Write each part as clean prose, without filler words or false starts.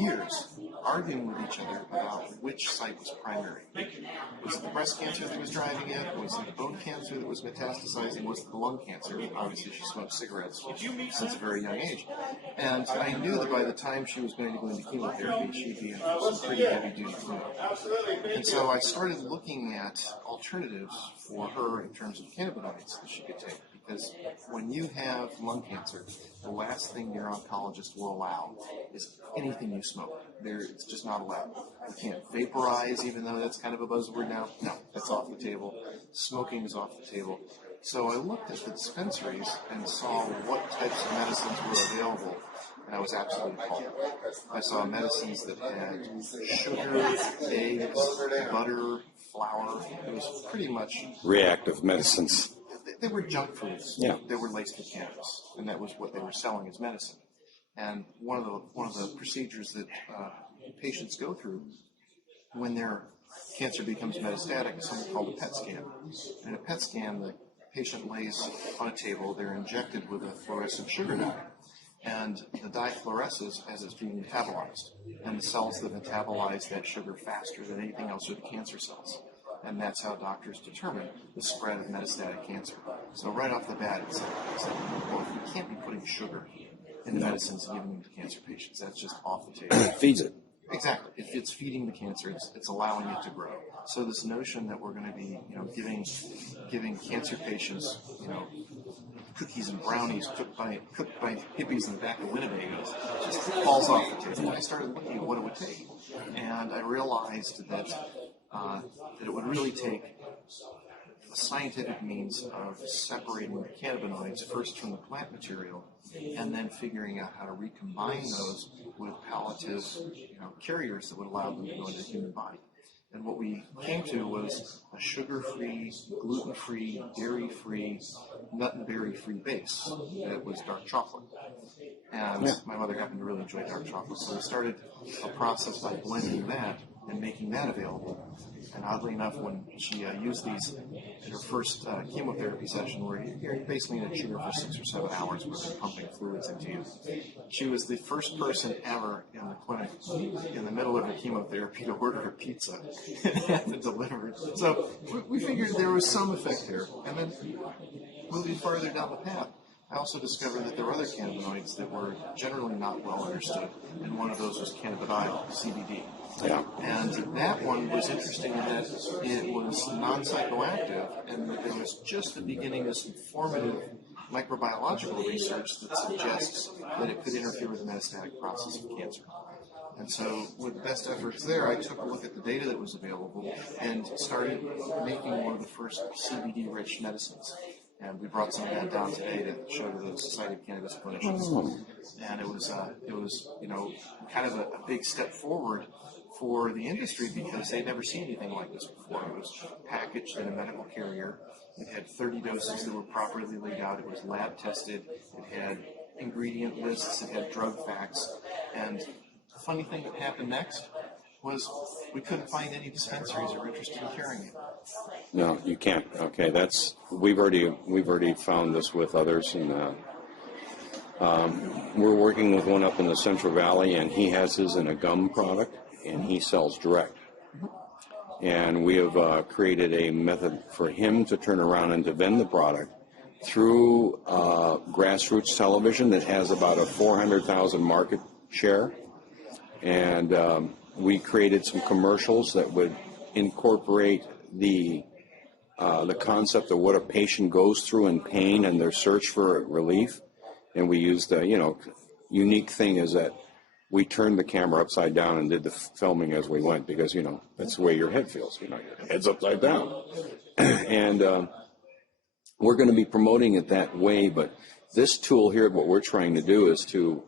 years arguing with each other about which site was primary. Was it the breast cancer that was driving it? Was it the bone cancer that was metastasizing? Was it the lung cancer? Obviously, she smoked cigarettes since a very young age. And I knew that by the time she was going to go into chemotherapy, she'd be in some pretty heavy-duty chemo. And so I started looking at alternatives for her in terms of cannabinoids that she could take. Because when you have lung cancer, the last thing your oncologist will allow is anything you smoke. It's just not allowed. You can't vaporize, even though that's kind of a buzzword now. No, that's off the table. Smoking is off the table. So I looked at the dispensaries and saw what types of medicines were available, and I was absolutely appalled. I saw medicines that had sugar, eggs, butter, flour. It was pretty much reactive medicines. They were junk foods. Yeah. They were laced with cannabis, and that was what they were selling as medicine. And one of the procedures that patients go through when their cancer becomes metastatic is something called a PET scan. In a PET scan, the patient lays on a table. They're injected with a fluorescent sugar dye, and the dye fluoresces as it's being metabolized. And the cells that metabolize that sugar faster than anything else are the cancer cells. And that's how doctors determine the spread of metastatic cancer. So right off the bat, it's like, well, you can't be putting sugar in the medicines and giving them to cancer patients. That's just off the table. It feeds it. Exactly. It's feeding the cancer. It's allowing it to grow. So this notion that we're going to be, giving cancer patients, cookies and brownies cooked by hippies in the back of Winnebagos just falls off the table. I started looking at what it would take, and I realized that it would really take a scientific means of separating the cannabinoids first from the plant material, and then figuring out how to recombine those with palliative carriers that would allow them to go into the human body. And what we came to was a sugar-free, gluten-free, dairy-free, nut and berry-free base that was dark chocolate. And my mother happened to really enjoy dark chocolate, so we started a process by blending that and making that available. And oddly enough, when she used these in her first chemotherapy session, where you're basically in a chamber for 6 or 7 hours where they're pumping fluids into you, she was the first person ever in the clinic in the middle of a chemotherapy to order a pizza and have it delivered. So we figured there was some effect there. And then moving farther down the path, I also discovered that there were other cannabinoids that were generally not well understood, and one of those was cannabidiol, CBD. Yeah. And that one was interesting in that it was non-psychoactive, and that there was just the beginning of some formative microbiological research that suggests that it could interfere with the metastatic process of cancer. And so with best efforts there, I took a look at the data that was available and started making one of the first CBD-rich medicines. And we brought some of that down today to show to the Society of Cannabis Clinicians. And it was kind of a big step forward for the industry because they'd never seen anything like this before. It was packaged in a medical carrier. It had 30 doses that were properly laid out. It was lab tested. It had ingredient lists. It had drug facts. And the funny thing that happened next was we couldn't find any dispensaries that were interested in carrying it. No, you can't. Okay, we've already found this with others, and we're working with one up in the Central Valley, and he has his in a gum product, and he sells direct. And we have created a method for him to turn around and to vend the product through grassroots television that has about a 400,000 market share, and we created some commercials that would incorporate the concept of what a patient goes through in pain and their search for relief. And we used the unique thing is that we turned the camera upside down and did the filming as we went because that's the way your head feels. Your head's upside down. And we're going to be promoting it that way. But this tool here, what we're trying to do is to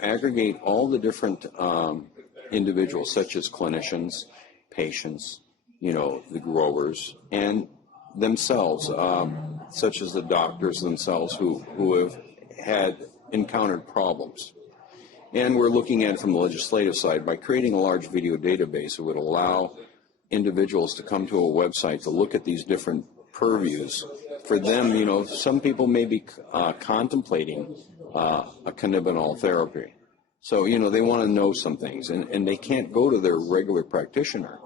aggregate all the different individuals, such as clinicians, patients, the growers, and themselves, such as the doctors themselves who have had encountered problems. And we're looking at it from the legislative side by creating a large video database that would allow individuals to come to a website to look at these different purviews. For them, some people may be contemplating a cannabinol therapy. So, they want to know some things, and they can't go to their regular practitioner.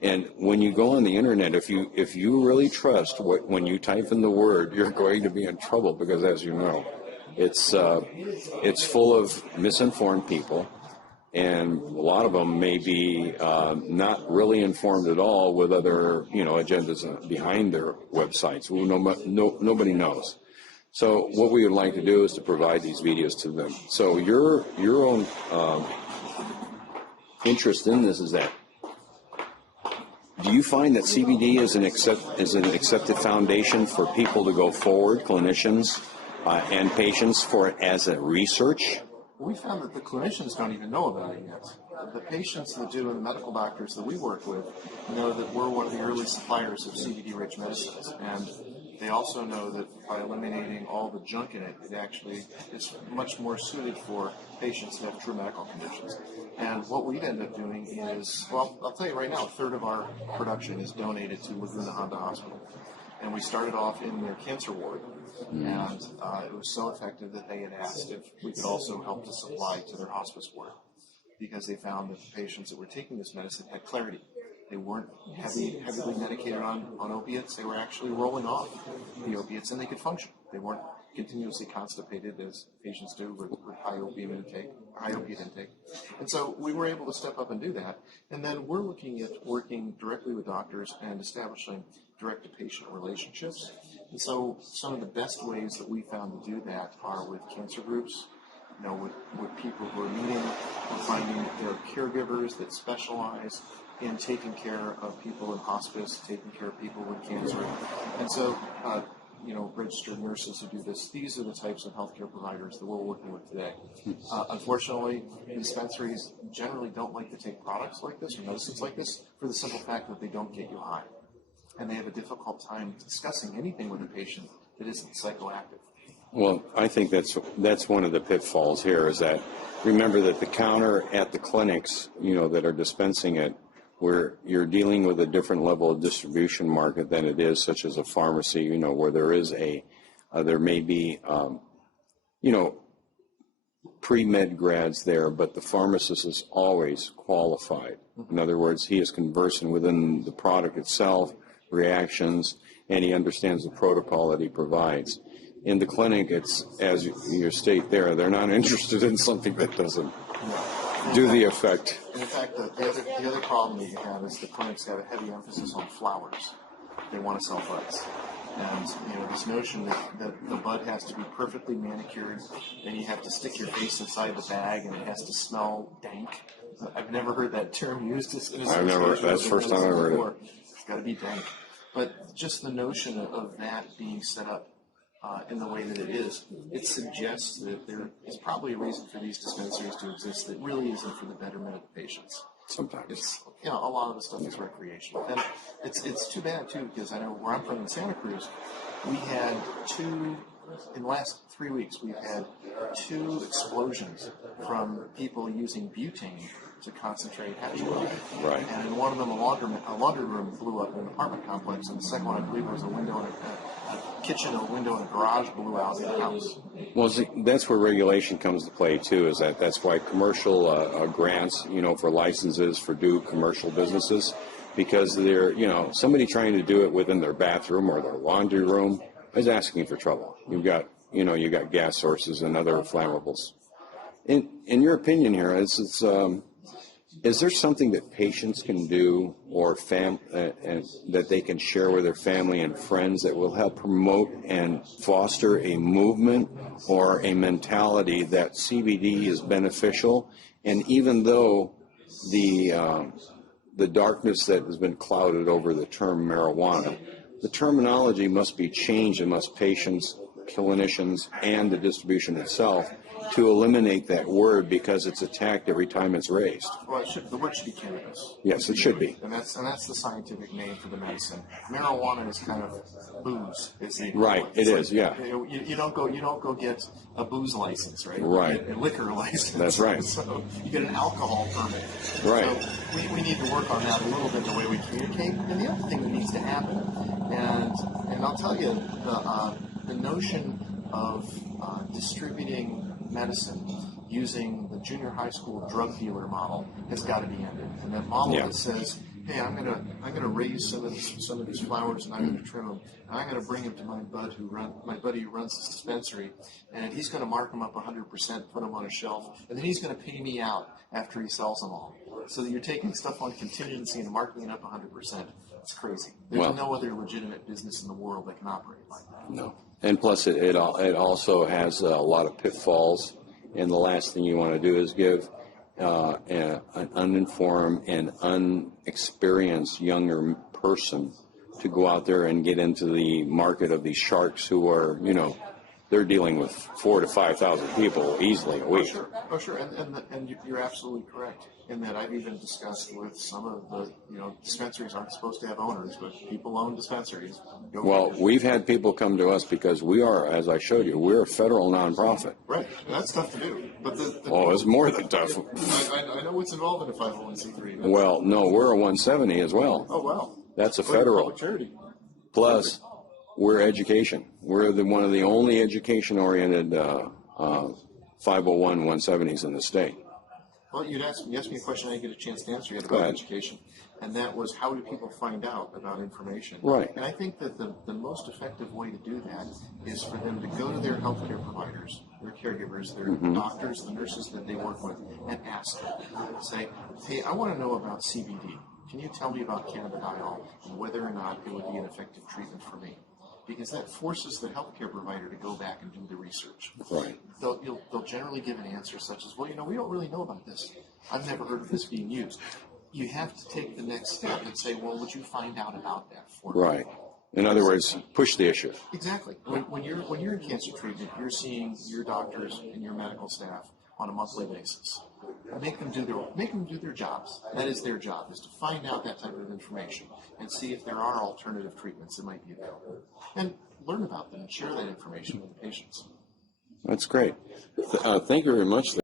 And when you go on the internet, if you really trust when you type in the word, you're going to be in trouble, because, as you know, it's full of misinformed people, and a lot of them may be not really informed at all, with other agendas behind their websites. Nobody knows. So what we would like to do is to provide these videos to them. So your own interest in this is that, do you find that CBD is an accepted foundation for people to go forward, clinicians and patients, for it as a research? We found that the clinicians don't even know about it yet. The patients that do and the medical doctors that we work with know that we're one of the early suppliers of CBD-rich medicines, and they also know that by eliminating all the junk in it, it actually is much more suited for patients that have true medical conditions. And what we'd end up doing is, well, I'll tell you right now, a third of our production is donated to Laguna Honda Hospital. And we started off in their cancer ward, and it was so effective that they had asked if we could also help to supply to their hospice ward, because they found that the patients that were taking this medicine had clarity. They weren't heavily medicated on opiates. They were actually rolling off the opiates, and they could function. They weren't continuously constipated as patients do with high opiate intake. And so we were able to step up and do that. And then we're looking at working directly with doctors and establishing direct-to-patient relationships. And so some of the best ways that we found to do that are with cancer groups, with people who are meeting. We're finding that there are caregivers that specialize in taking care of people in hospice, taking care of people with cancer. And so, registered nurses who do this, these are the types of healthcare providers that we're working with today. Unfortunately, dispensaries generally don't like to take products like this or medicines like this for the simple fact that they don't get you high. And they have a difficult time discussing anything with a patient that isn't psychoactive. Well, I think that's one of the pitfalls here, is that, remember that the counter at the clinics, that are dispensing it, where you're dealing with a different level of distribution market than it is, such as a pharmacy, where there is there may be, pre-med grads there, but the pharmacist is always qualified. In other words, he is conversant within the product itself, reactions, and he understands the protocol that he provides. In the clinic, it's, as you state there, they're not interested in something that doesn't do the effect. And in fact, the other problem that you have is the clinics have a heavy emphasis on flowers. They want to sell buds. And, this notion that the bud has to be perfectly manicured, and you have to stick your face inside the bag, and it has to smell dank. I've never heard that term used. That's the first time I've heard it. It's got to be dank. But just the notion of that being set up in the way that it is, it suggests that there is probably a reason for these dispensaries to exist that really isn't for the betterment of the patients. Sometimes. It's, a lot of the stuff is recreational. And it's too bad, too, because I know where I'm from in Santa Cruz, we had in the last 3 weeks, we've had 2 explosions from people using butane to concentrate hash oil. Right. And in one of them, a laundry room blew up in an apartment complex, and the second one, I believe, was a window in a kitchen, a window in a garage blew out in the house. Well, see, that's where regulation comes to play too. That's why commercial grants, for licenses for commercial businesses, because they're, somebody trying to do it within their bathroom or their laundry room is asking for trouble. You've got, you got gas sources and other flammables. In your opinion here, is there something that patients can do or and that they can share with their family and friends that will help promote and foster a movement or a mentality that CBD is beneficial? And even though the darkness that has been clouded over the term marijuana, the terminology must be changed, and must patients, clinicians, and the distribution itself to eliminate that word, because it's attacked every time it's raised. Well, the word should be cannabis. Yes, it should be. And that's the scientific name for the medicine. Marijuana is kind of booze. Right, it is. Yeah. You don't go get a booze license, right? Right. You get a liquor license. That's right. So you get an alcohol permit. Right. So we need to work on that a little bit, the way we communicate. And the other thing that needs to happen, and I'll tell you, the notion of distributing medicine using the junior high school drug dealer model has got to be ended. And that model that says, hey, I'm gonna raise some of these flowers and I'm gonna trim them and I'm gonna bring them to my buddy who runs this dispensary, and he's gonna mark them up 100%, put them on a shelf, and then he's gonna pay me out after he sells them all. So that you're taking stuff on contingency and marking it up 100%. It's crazy. There's no other legitimate business in the world that can operate like that. No. And plus, it also has a lot of pitfalls. And the last thing you want to do is give an uninformed and unexperienced younger person to go out there and get into the market of these sharks who are, they're dealing with 4,000 to 5,000 people easily a week. Oh, sure. And you're absolutely correct in that I've even discussed with some of the, dispensaries aren't supposed to have owners, but people own dispensaries. Well, we've had people come to us because we are, as I showed you, we're a federal nonprofit. Right. That's tough to do. But it's more than tough. I know what's involved in a 501c3. Well, no, we're a 170 as well. Oh, wow. That's a federal. Charity. Plus, we're education. We're one of the only education-oriented 501 170s in the state. Well, you asked me a question I didn't get a chance to answer yet about education, and that was how do people find out about information? Right. And I think that the most effective way to do that is for them to go to their healthcare providers, their caregivers, their doctors, the nurses that they work with, and ask them. Say, hey, I want to know about CBD. Can you tell me about cannabidiol and whether or not it would be an effective treatment for me? Because that forces the healthcare provider to go back and do the research. Right. They'll generally give an answer such as, well, we don't really know about this. I've never heard of this being used. You have to take the next step and say, well, would you find out about that for me? Right. In other words, push the issue. Exactly. When you're in cancer treatment, you're seeing your doctors and your medical staff on a monthly basis. Make them do their jobs. That is their job, is to find out that type of information and see if there are alternative treatments that might be available. And learn about them and share that information with the patients. That's great. Thank you very much.